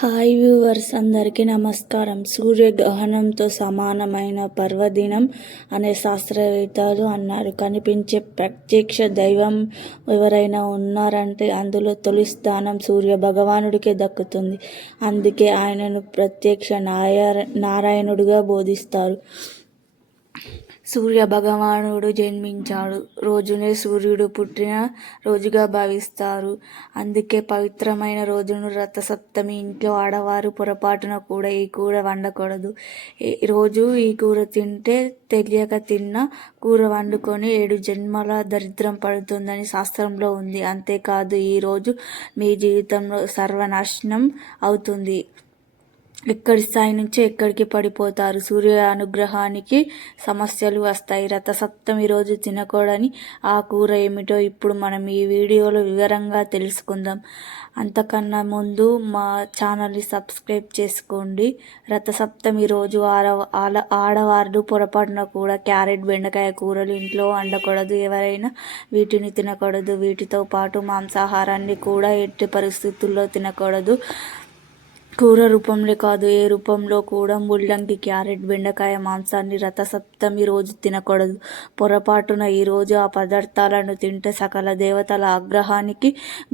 Hi viewers అందరికీ నమస్కారం. సూర్యగ్రహణంతో సమానమైన పర్వదినం అనే శాస్త్రవేత్తలు అన్నారు. కనిపించే ప్రత్యక్ష దైవం ఎవరైనా ఉన్నారంటే అందులో తొలి స్థానం సూర్య భగవానుడికే దక్కుతుంది. అందుకే ఆయనను ప్రత్యక్ష నాయ నారాయణుడిగా బోధిస్తారు. సూర్య భగవానుడు జన్మించాడు. రోజునే సూర్యుడు పుట్టిన రోజుగా భావిస్తారు. అందుకే పవిత్రమైన రోజును రథసప్తమి ఇంట్లో ఆడవారు పొరపాటున కూడా ఈ కూర వండకూడదు. ఈ రోజు ఈ కూర తింటే తెలియక తిన్న కూర వండుకొని ఏడు జన్మల దరిద్రం పడుతుందని శాస్త్రంలో ఉంది. అంతేకాదు ఈరోజు మీ జీవితంలో సర్వనాశనం అవుతుంది. ఎక్కడి స్థాయి నుంచి ఎక్కడికి పడిపోతారు? సూర్య అనుగ్రహానికి సమస్యలు వస్తాయి. రథసప్తమి రోజు తినకూడని ఆ కూర ఏమిటో ఇప్పుడు మనం ఈ వీడియోలో వివరంగా తెలుసుకుందాం. అంతకన్నా ముందు మా ఛానల్ని సబ్స్క్రైబ్ చేసుకోండి. రథసప్తమి రోజు ఆడ ఆడ ఆడవారు పొరపాటున కూడా క్యారెట్ బెండకాయ కూరలు ఇంట్లో వండకూడదు. ఎవరైనా వీటిని తినకూడదు. వీటితో పాటు మాంసాహారాన్ని కూడా ఎట్టి పరిస్థితుల్లో తినకూడదు. కూర రూపంలో కాదు ఏ రూపంలో కూడా ముల్లంగి క్యారెట్ బెండకాయ మాంసాన్ని రథసప్తమి రోజు తినకూడదు. పొరపాటున ఈరోజు ఆ పదార్థాలను తింటే సకల దేవతల ఆగ్రహానికి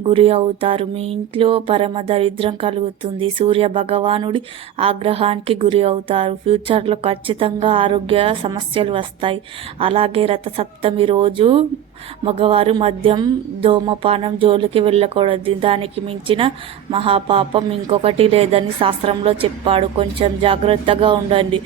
గురి అవుతారు. మీ ఇంట్లో పరమ దరిద్రం కలుగుతుంది. సూర్య భగవానుడి ఆగ్రహానికి గురి అవుతారు. ఫ్యూచర్లో ఖచ్చితంగా ఆరోగ్య సమస్యలు వస్తాయి. అలాగే రథసప్తమి రోజు మగవారు మద్యం ధూమపానం జోలికి వెళ్ళకూడదు. దానికి మించిన మహాపాపం ఇంకొకటి లేదని శాస్త్రంలో చెప్పాడు. కొంచెం జాగ్రత్తగా ఉండండి.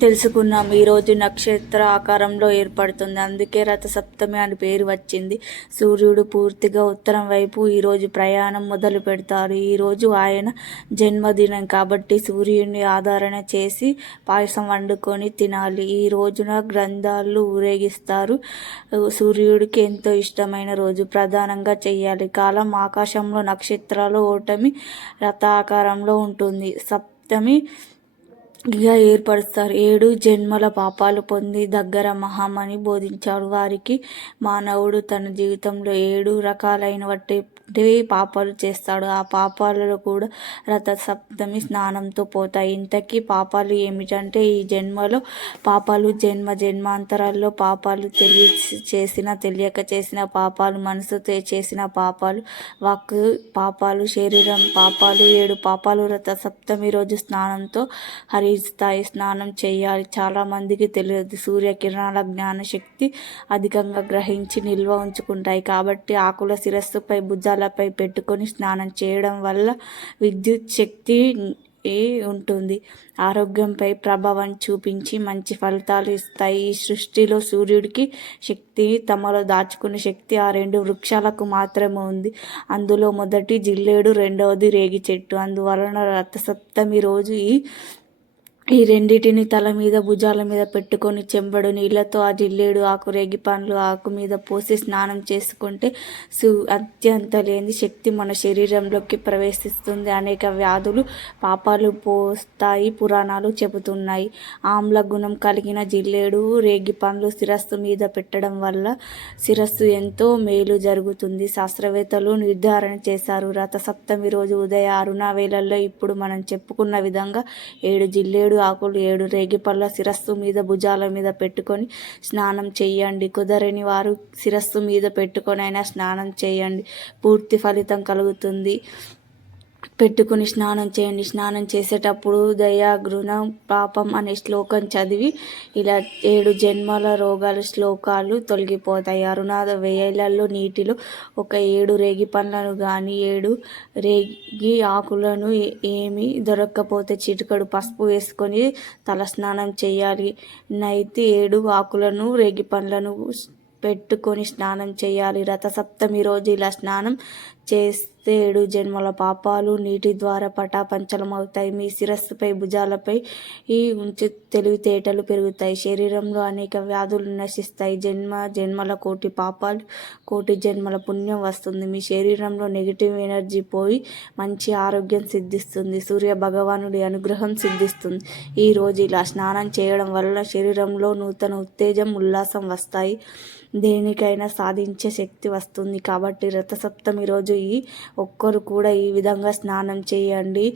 తెలుసుకున్నాం ఈరోజు నక్షత్ర ఆకారంలో ఏర్పడుతుంది. అందుకే రథసప్తమి అని పేరు వచ్చింది. సూర్యుడు పూర్తిగా ఉత్తరం వైపు ఈరోజు ప్రయాణం మొదలు పెడతారు. ఈరోజు ఆయన జన్మదినం కాబట్టి సూర్యుడిని ఆధారణ చేసి పాయసం వండుకొని తినాలి. ఈ రోజున గ్రంథాలు ఊరేగిస్తారు. సూర్యుడికి ఎంతో ఇష్టమైన రోజు. ప్రధానంగా చేయాలి కాలం ఆకాశంలో నక్షత్రాలు ఓటమి రథ ఆకారంలో ఉంటుంది. సప్తమి గా ఏర్పరుస్తారు. ఏడు జన్మల పాపాలు పొంది దగ్గర మహామని బోధించాడు. వారికి మానవుడు తన జీవితంలో ఏడు రకాలైన వంటివి పాపాలు చేస్తాడు. ఆ పాపాలలో కూడా రథ సప్తమి స్నానంతో పోతాయి. ఇంతకీ పాపాలు ఏమిటంటే ఈ జన్మలో పాపాలు జన్మ జన్మాంతరాల్లో పాపాలు తెలియ చేసిన తెలియక చేసిన పాపాలు మనసుతో చేసిన పాపాలు వాక్ పాపాలు శరీరం పాపాలు ఏడు పాపాలు రథ సప్తమి రోజు స్నానంతో హరి హరిస్తాయి స్నానం చేయాలి. చాలామందికి తెలియదు. సూర్యకిరణాల జ్ఞానశక్తి అధికంగా గ్రహించి నిల్వ ఉంచుకుంటాయి. కాబట్టి ఆకుల శిరస్సుపై భుజాలపై పెట్టుకొని స్నానం చేయడం వల్ల విద్యుత్ శక్తి ఉంటుంది? ఆరోగ్యంపై ప్రభావం చూపించి మంచి ఫలితాలు ఇస్తాయి. ఈ సృష్టిలో సూర్యుడికి శక్తి తమలో దాచుకునే శక్తి ఆ రెండు వృక్షాలకు మాత్రమే ఉంది. అందులో మొదటి జిల్లేడు రెండవది రేగి చెట్టు అందువలన రథసప్తమి రోజు ఈ ఈ రెండిటిని తల మీద భుజాల మీద పెట్టుకొని చెంబడు నీళ్ళతో ఆ జిల్లేడు ఆకు రేగి పండ్లు ఆకు మీద పోసి స్నానం చేసుకుంటే సు అత్యంత లేని శక్తి మన శరీరంలోకి ప్రవేశిస్తుంది. అనేక వ్యాధులు పాపాలు పోస్తాయి పురాణాలు చెబుతున్నాయి. ఆమ్ల గుణం కలిగిన జిల్లేడు రేగి పండ్లు శిరస్సు మీద పెట్టడం వల్ల శిరస్సు ఎంతో మేలు జరుగుతుంది. శాస్త్రవేత్తలు నిర్ధారణ చేశారు. రథసప్తమి రోజు ఉదయ అరుణ వేళల్లో ఇప్పుడు మనం చెప్పుకున్న విధంగా ఏడు జిల్లేడు ఏడు ఆకులు ఏడు రేగిపళ్ళ శిరస్సు మీద భుజాల మీద పెట్టుకొని స్నానం చేయండి కుదరని వారు శిరస్సు మీద పెట్టుకొని అయినా స్నానం చేయండి పూర్తి ఫలితం కలుగుతుంది. పెట్టుకుని స్నానం చేయండి. స్నానం చేసేటప్పుడు దయా గృణం పాపం అనే శ్లోకం చదివి ఇలా ఏడు జన్మల రోగాలు శ్లోకాలు తొలగిపోతాయి. అరుణాద వేయలలో నీటిలో ఒక ఏడు రేగి పండ్లను కానీ ఏడు రేగి ఆకులను ఏమి దొరక్కపోతే చిటికడు పసుపు వేసుకొని తల స్నానం చేయాలి. నైతి ఏడు ఆకులను రేగి పండ్లను పెట్టుకొని స్నానం చేయాలి. రథసప్తమి రోజు ఇలా స్నానం చేస్తే ఏడు జన్మల పాపాలు నీటి ద్వారా పటాపంచలమవుతాయి. మీ శిరస్సుపై భుజాలపై ఈ ఉంచి తెలివితేటలు పెరుగుతాయి. శరీరంలో అనేక వ్యాధులు నశిస్తాయి. జన్మ జన్మల కోటి పాపాలు కోటి జన్మల పుణ్యం వస్తుంది. మీ శరీరంలో నెగిటివ్ ఎనర్జీ పోయి మంచి ఆరోగ్యం సిద్ధిస్తుంది. సూర్య భగవానుడి అనుగ్రహం సిద్ధిస్తుంది. ఈ రోజు ఇలా స్నానం చేయడం వల్ల శరీరంలో నూతన ఉత్తేజం ఉల్లాసం వస్తాయి. దేనికైనా సాధించే శక్తి వస్తుంది. కాబట్టి రథసప్తమి రోజు ఈ ఒక్కరు కూడా ఈ విధంగా స్నానం చేయండి.